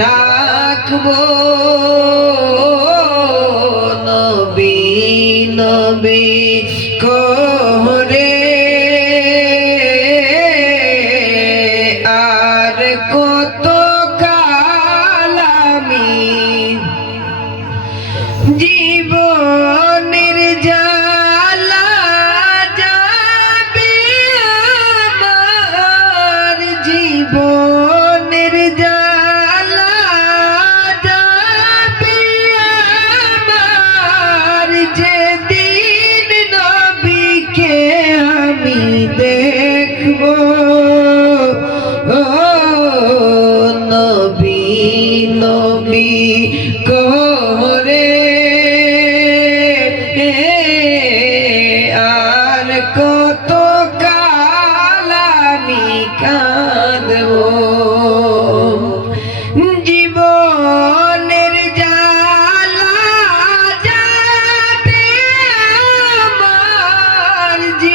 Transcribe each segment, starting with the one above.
রাখব। নবী নবী করে cuanto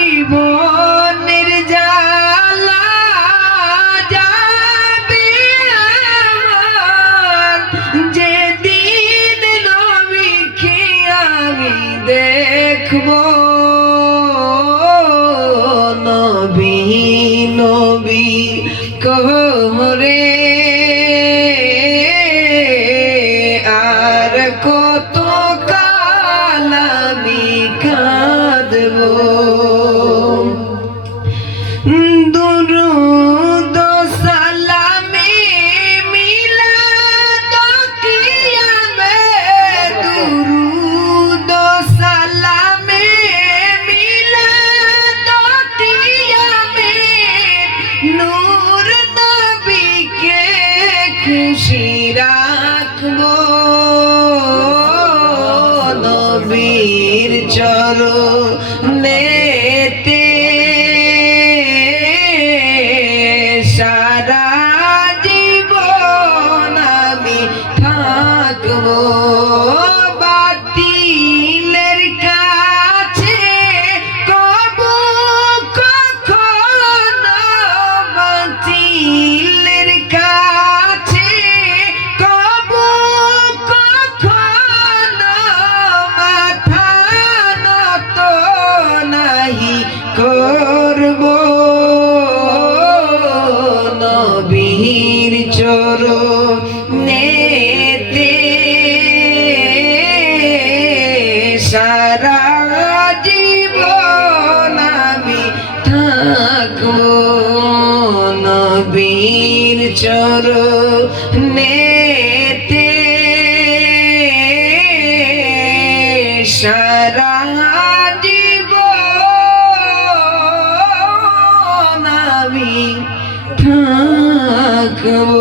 জীবনের জালা যাবে যেদিন নবীকে আমি দেখব নবী নবী করে নূর নবীকে খুশি রাখব। নবীর চরণেতে সারা জীবন আমি থাকব। করো নেতে। সারা জীবন আমি থাকব নবীর চরো নেতে সারা জীবন আমি থাকব